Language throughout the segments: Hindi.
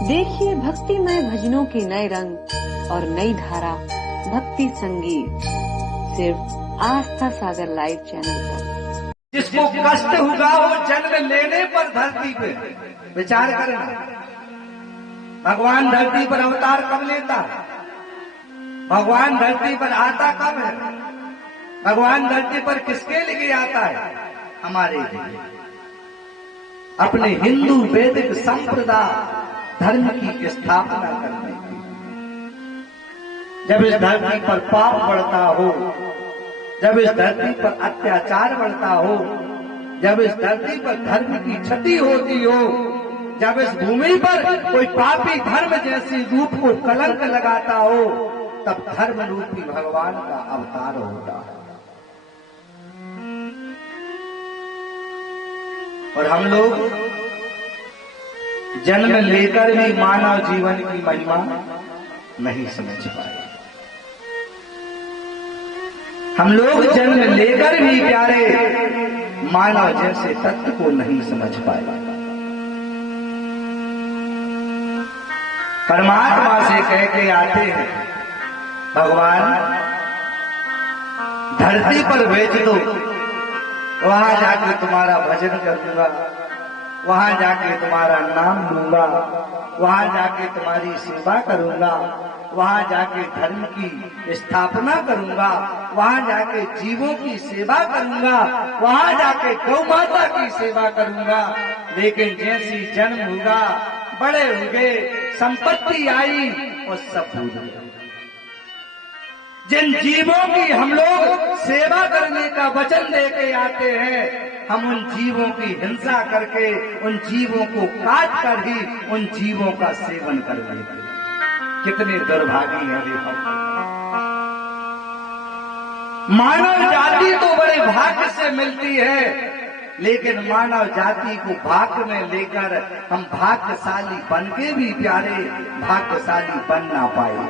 देखिए भक्तिमय भजनों के नए रंग और नई धारा भक्ति संगीत सिर्फ आस्था सागर लाइव चैनल पर। जिसको कष्ट होगा वो जन्म लेने पर धरती पे विचार करना। भगवान धरती पर अवतार कब लेता है? भगवान धरती पर आता कब है? भगवान धरती पर किसके लिए आता है? हमारे लिए, अपने हिंदू वैदिक संप्रदाय धर्म की स्थापना करने की। जब इस धरती पर पाप बढ़ता हो, जब इस धरती पर अत्याचार बढ़ता हो, जब इस धरती पर धर्म की क्षति होती हो, जब इस भूमि पर कोई पापी धर्म जैसी रूप को कलंक लगाता हो, तब धर्म रूपी भगवान का अवतार होता है। और हम लोग जन्म लेकर भी मानव जीवन की महिमा नहीं समझ पाए। हम लोग जन्म लेकर भी प्यारे मानव जैसे तत्व को नहीं समझ पाए। परमात्मा से कह के आते हैं, भगवान धरती पर भेज दो, वहां जाके तुम्हारा भजन करूंगा, वहां जाके तुम्हारा नाम लूंगा, वहां जाके तुम्हारी सेवा करूंगा, वहां जाके धर्म की स्थापना करूंगा, वहां जाके जीवों की सेवा करूंगा, वहां जाके गौ माता की सेवा करूंगा। लेकिन जैसी जन्म होगा, बड़े हो गए, संपत्ति आई और सब भूल गए। जिन जीवों की हम लोग सेवा करने का वचन देके आते हैं, हम उन जीवों की हिंसा करके, उन जीवों को काट कर ही उन जीवों का सेवन कर लेते हैं। कितने दुर्भागी हैं वे हम। मानव जाति तो बड़े भाग्य से मिलती है, लेकिन मानव जाति को भाग्य में लेकर हम भाग्यशाली बन के भी प्यारे भाग्यशाली बन ना पाए।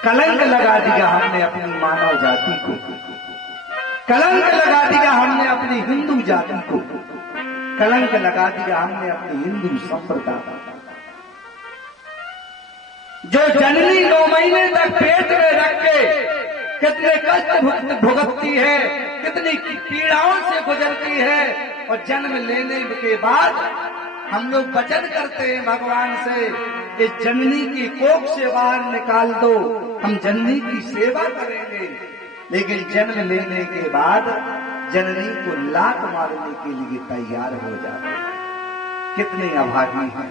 कलंक लगा दिया हमने अपनी मानव जाति को, कलंक लगा दिया हमने अपनी हिंदू जाति को, कलंक लगा दिया हमने अपनी हिंदू संप्रदाय। जो जननी 9 महीने तक पेट में रख के कितने कष्ट भुगतती है, कितनी पीड़ाओं से गुजरती है, और जन्म लेने के बाद हम लोग वचन करते हैं भगवान से, इस जननी की कोख से बाहर निकाल दो, हम जननी की सेवा करेंगे। लेकिन जन्म लेने के बाद जननी को लात मारने के लिए तैयार हो जाते हैं। कितने अभागी हैं।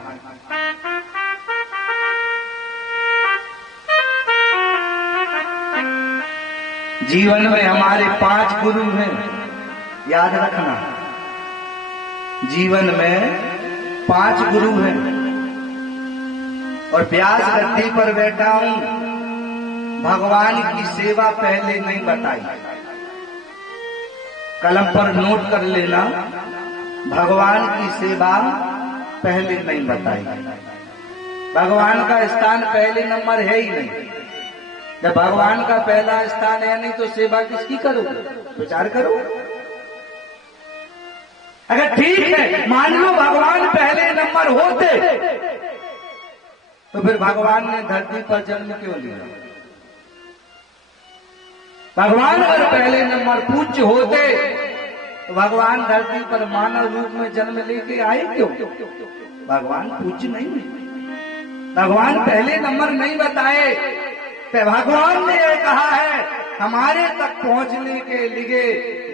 जीवन में हमारे 5 गुरु हैं, याद रखना। जीवन में 5 गुरु हैं, और व्यास गद्दी पर बैठा हूं, भगवान की सेवा पहले नहीं बताई। कलम पर नोट कर लेना, भगवान की सेवा पहले नहीं बताई। भगवान का स्थान पहले नंबर है ही नहीं। जब भगवान का पहला स्थान है नहीं, तो सेवा किसकी करोगे? विचार करो। अगर ठीक है, मान लो भगवान पहले नंबर होते, तो फिर भगवान ने धरती पर जन्म क्यों लिया? भगवान अगर पहले नंबर पूज्य होते, तो भगवान धरती पर मानव रूप में जन्म लेके आए क्यों? भगवान पूज्य नहीं है, भगवान पहले नंबर नहीं बताए। तो भगवान ने यह कहा है, हमारे तक पहुंचने के लिए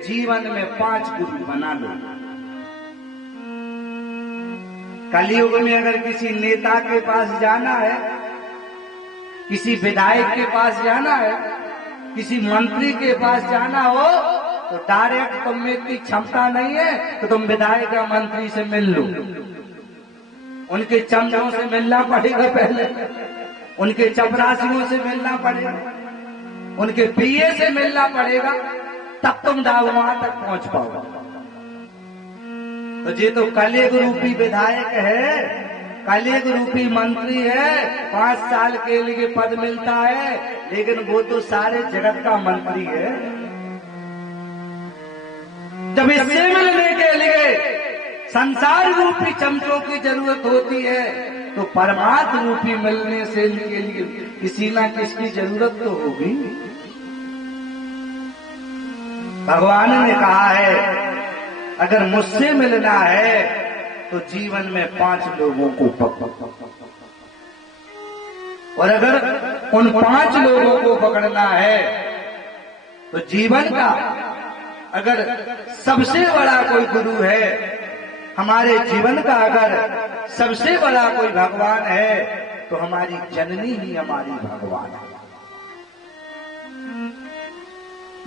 जीवन में 5 गुरु बना लो। कलयुग में अगर किसी नेता के पास जाना है, किसी विधायक के पास जाना है, किसी मंत्री के पास जाना हो, तो डायरेक्ट तुम में इतनी क्षमता नहीं है तो तुम विधायक या मंत्री से मिल लो। उनके चमचों से मिलना पड़ेगा, पहले उनके चपरासियों से मिलना पड़ेगा, उनके पीए से मिलना पड़ेगा, तब तुम वहां तक पहुंच पाओगे। तो ये तो कलयुग रूपी विधायक है, कलयुग रूपी मंत्री है, 5 साल के लिए पद मिलता है, लेकिन वो तो सारे जगत का मंत्री है। जब इससे मिलने के लिए संसार रूपी चमचों की जरूरत होती है, तो परमात्म रूपी मिलने से इनके लिए किसी ना किसकी जरूरत तो होगी। भगवान ने कहा है अगर मुझसे मिलना है तो जीवन में 5 लोगों को पकड़ो, और अगर उन 5 लोगों को पकड़ना है तो जीवन का अगर सबसे बड़ा कोई गुरु है, हमारे जीवन का अगर सबसे बड़ा कोई भगवान है, तो हमारी जननी ही हमारी भगवान है।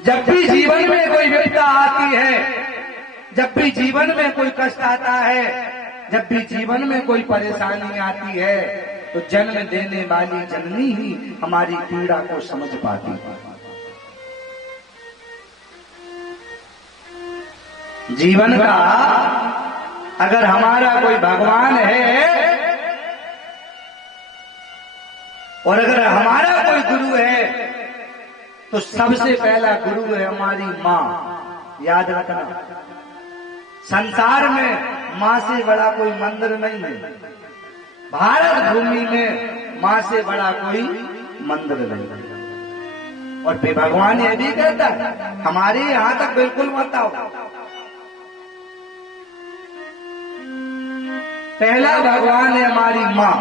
जब भी जीवन में कोई विपदा आती है, जब भी जीवन में कोई कष्ट आता है, जब भी जीवन में कोई परेशानी आती है, तो जन्म देने वाली जननी ही हमारी पीड़ा को समझ पाती है। जीवन का अगर हमारा कोई भगवान है और अगर हमारा कोई गुरु है, तो सबसे पहला गुरु है हमारी माँ। याद रखना, संसार में माँ से बड़ा कोई मंदिर नहीं है, भारत भूमि में माँ से बड़ा कोई मंदिर नहीं है। और फिर भगवान यह भी कहता है हमारे यहां तक बिल्कुल मत आओ, पहला भगवान है हमारी माँ,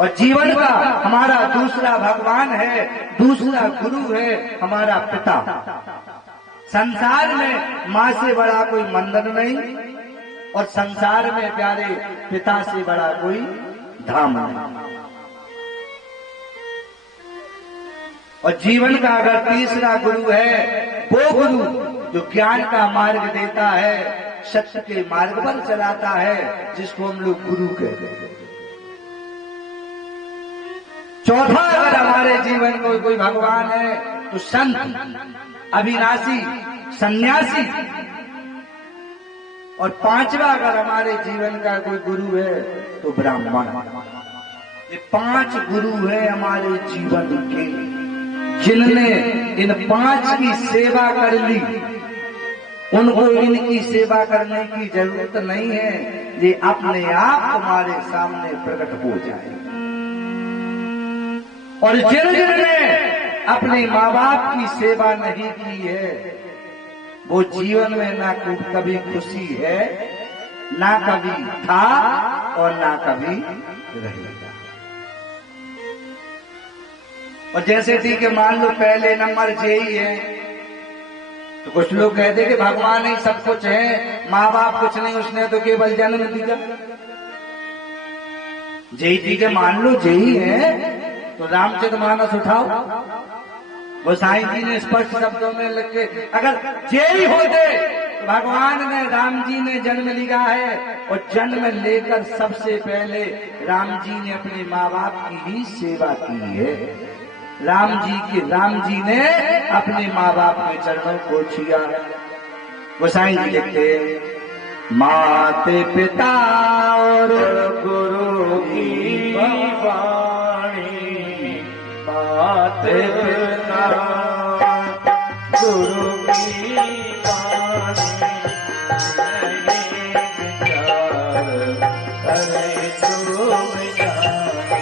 और जीवन का हमारा दूसरा भगवान है, दूसरा गुरु है हमारा पिता। संसार में माँ से बड़ा कोई मंदिर नहीं, और संसार में प्यारे पिता से बड़ा कोई धाम नहीं। और जीवन का अगर तीसरा गुरु है, वो गुरु जो ज्ञान का मार्ग देता है, सत्य के मार्ग पर चलाता है, जिसको हम लोग गुरु कहते हैं। चौथा अगर हमारे जीवन में कोई भगवान है तो संत, अविनाशी, सन्यासी। और पांचवा अगर हमारे जीवन का कोई गुरु है तो ब्राह्मण। ये 5 गुरु है हमारे जीवन के, जिनने इन 5 की सेवा कर ली, उनको इनकी सेवा करने की जरूरत नहीं है, ये अपने आप तुम्हारे सामने प्रकट हो जाए। और जिन्होंने अपने माँ बाप की सेवा नहीं की है, वो जीवन में ना कभी खुशी है, ना कभी था और ना कभी रहेगा। और जैसे ठीक है, मान लो पहले नंबर जेई है, तो कुछ लोग कहते कि भगवान ही सब कुछ है, माँ बाप कुछ नहीं, उसने तो केवल जन्म दिया। जेई ठीक है, मान लो जेई है, तो रामचरितमानस उठाओ, गोसाई जी ने स्पष्ट शब्दों में लिख के, अगर जेई होते तो भगवान ने, राम जी ने जन्म लिया है, और जन्म लेकर सबसे पहले राम जी ने अपने माँ बाप की ही सेवा की है। राम जी ने अपने माँ बाप के चरणों को छुआ है। गोसाई जी लिखते, माते पिता और गुरु की वाणी, माते पिता गुरु की वाणी, करे तुम जाने।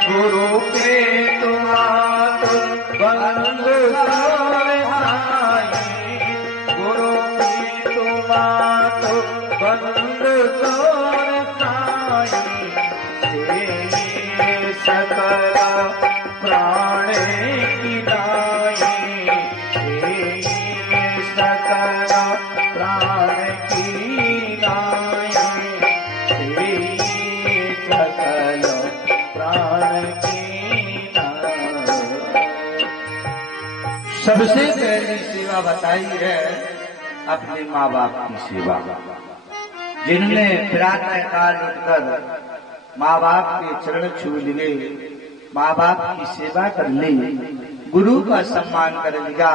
गुरु के तुम्हारे बंधु भाई, प्राण की नाय सकल प्राण की नाय। सबसे पहली सेवा बताई है अपने माँ बाप की सेवा। जिनने प्रातः काल उठकर माँ बाप के चरण छू लिए, माँ बाप की सेवा कर ली, गुरु का सम्मान कर लिया,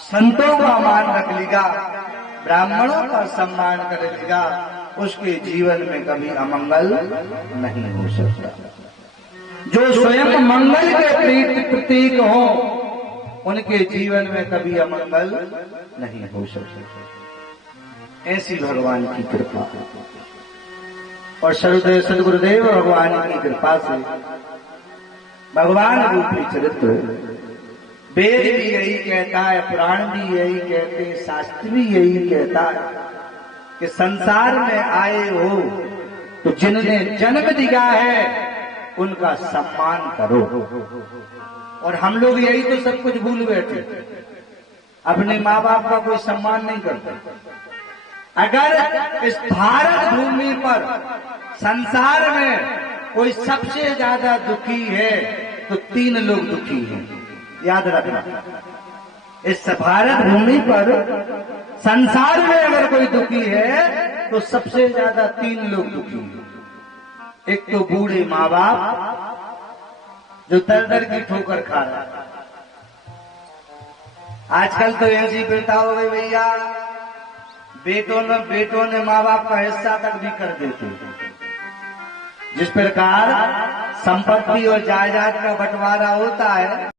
संतों का मान रख लिया, ब्राह्मणों का सम्मान कर लिया, उसके जीवन में कभी अमंगल नहीं हो सकता। जो स्वयं मंगल के प्रतीक हो, उनके जीवन में कभी अमंगल नहीं हो सकता। ऐसी भगवान की कृपा और सर्वदेव सदगुरुदेव भगवान की कृपा से भगवान रूपी चरित्र, वेद भी यही कहता है, पुराण भी यही कहते, शास्त्र भी यही कहता है कि संसार में आए हो तो जिन्होंने जन्म दिया है उनका सम्मान करो। और हम लोग यही तो सब कुछ भूल बैठे, अपने माँ बाप का कोई सम्मान नहीं करते। अगर इस भारत भूमि पर संसार में कोई सबसे ज्यादा दुखी है तो 3 लोग दुखी हैं, याद रखना। इस भारत भूमि पर संसार में अगर कोई दुखी है तो सबसे ज्यादा 3 लोग दुखी हैं। एक तो बूढ़े माँ बाप जो दर की ठोकर खा रहा है। आजकल तो ऐसी प्रथा हो गई भैया, बेटों ने माँ बाप का हिस्सा तक भी कर देते। जिस प्रकार संपत्ति और जायदाद का बंटवारा होता है,